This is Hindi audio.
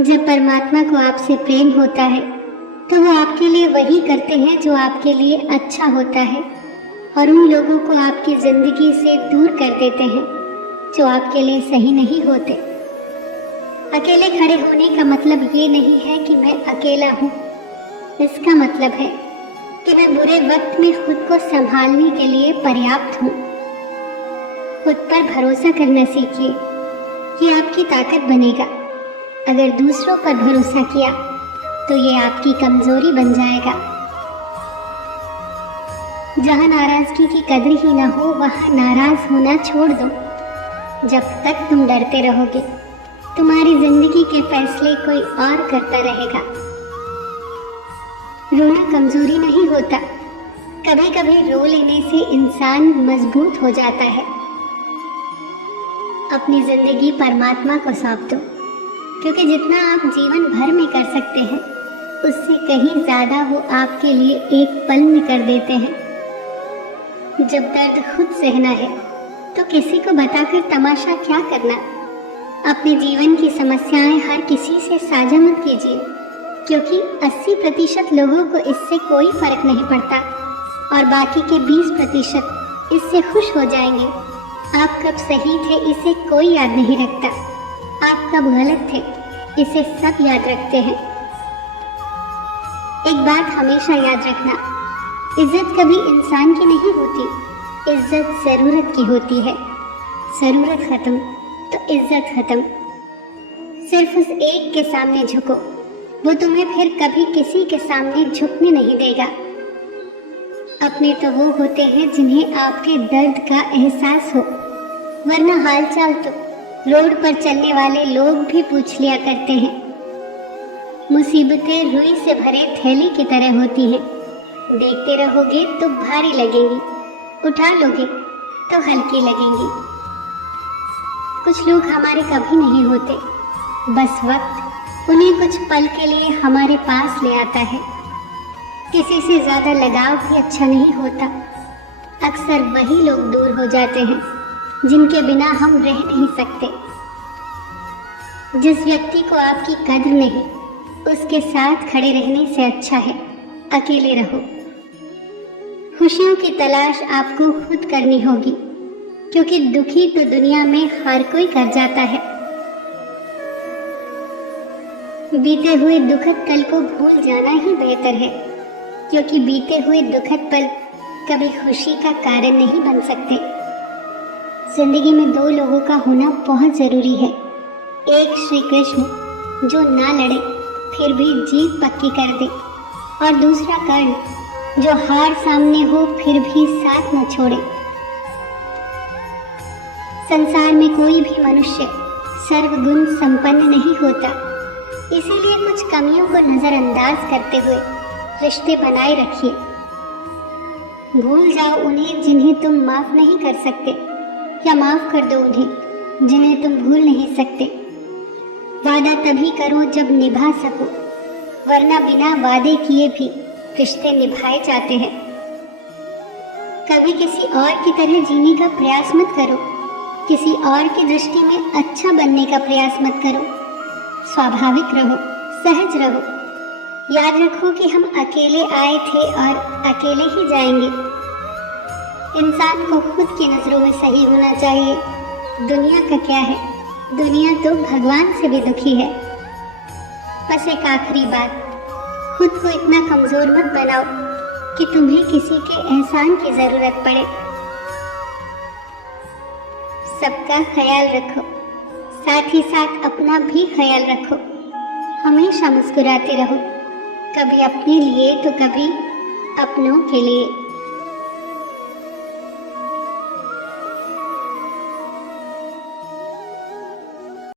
जब परमात्मा को आपसे प्रेम होता है तो वो आपके लिए वही करते हैं जो आपके लिए अच्छा होता है, और उन लोगों को आपकी जिंदगी से दूर कर देते हैं जो आपके लिए सही नहीं होते। अकेले खड़े होने का मतलब ये नहीं है कि मैं अकेला हूँ। इसका मतलब है कि मैं बुरे वक्त में खुद को संभालने के लिए पर्याप्त हूँ। खुद पर भरोसा करना सीखिए, ये आपकी ताकत बनेगा। अगर दूसरों पर भरोसा किया तो ये आपकी कमजोरी बन जाएगा। जहाँ नाराजगी की कद्र ही ना हो वहाँ नाराज होना छोड़ दो। जब तक तुम डरते रहोगे तुम्हारी जिंदगी के फैसले कोई और करता रहेगा। रोना कमजोरी नहीं होता, कभी कभी रो लेने से इंसान मजबूत हो जाता है। अपनी जिंदगी परमात्मा को सौंप दो, क्योंकि जितना आप जीवन भर में कर सकते हैं उससे कहीं ज्यादा वो आपके लिए एक पल में कर देते हैं। जब दर्द खुद सहना है तो किसी को बताकर तमाशा क्या करना। अपने जीवन की समस्याएं हर किसी से साझा मत कीजिए, क्योंकि 80% लोगों को इससे कोई फर्क नहीं पड़ता और बाकी के 20% इससे खुश हो जाएंगे। आप कब सही थे इसे कोई याद नहीं रखता, आप कब गलत थे इसे सब याद रखते हैं। एक बात हमेशा याद रखना, इज्जत कभी इंसान की नहीं होती, इज्जत जरूरत की होती है। जरूरत खत्म तो इज्जत खत्म। सिर्फ उस एक के सामने झुको, वो तुम्हें फिर कभी किसी के सामने झुकने नहीं देगा। अपने तो वो होते हैं जिन्हें आपके दर्द का एहसास हो, वरना हालचाल तो रोड पर चलने वाले लोग भी पूछ लिया करते हैं। मुसीबतें रुई से भरे थैली की तरह होती हैं, देखते रहोगे तो भारी लगेंगी, उठा लोगे तो हल्की लगेंगी। कुछ लोग हमारे कभी नहीं होते, बस वक्त उन्हें कुछ पल के लिए हमारे पास ले आता है। किसी से ज्यादा लगाव भी अच्छा नहीं होता। अक्सर वही लोग दूर हो जाते हैं जिनके बिना हम रह नहीं सकते। जिस व्यक्ति को आपकी कद्र नहीं, उसके साथ खड़े रहने से अच्छा है अकेले रहो। खुशियों की तलाश आपको खुद करनी होगी, क्योंकि दुखी तो दुनिया में हर कोई कर जाता है। बीते हुए दुखद कल को भूल जाना ही बेहतर है, क्योंकि बीते हुए दुखद पल कभी खुशी का कारण नहीं बन सकते। जिंदगी में 2 लोगों का होना बहुत जरूरी है। एक श्री कृष्ण जो ना लड़े फिर भी जीत पक्की कर दे, और दूसरा कर्ण जो हार सामने हो फिर भी साथ न छोड़े। संसार में कोई भी मनुष्य सर्वगुण संपन्न नहीं होता, इसीलिए कुछ कमियों को नजरअंदाज करते हुए रिश्ते बनाए रखिए। भूल जाओ उन्हें जिन्हें तुम माफ नहीं कर सकते, या माफ कर दो उन्हें जिन्हें तुम भूल नहीं सकते। वादा तभी करो जब निभा सको, वरना बिना वादे किए भी रिश्ते निभाए जाते हैं। कभी किसी और की तरह जीने का प्रयास मत करो, किसी और की दृष्टि में अच्छा बनने का प्रयास मत करो। स्वाभाविक रहो, सहज रहो। याद रखो कि हम अकेले आए थे और अकेले ही जाएंगे। इंसान को खुद की नजरों में सही होना चाहिए। दुनिया का क्या है, दुनिया तो भगवान से भी दुखी है। बस एक आखिरी बात, खुद को इतना कमजोर मत बनाओ कि तुम्हें किसी के एहसान की जरूरत पड़े। सबका ख्याल रखो, साथ ही साथ अपना भी ख्याल रखो। हमेशा मुस्कुराते रहो, कभी अपने लिए तो कभी अपनों के लिए।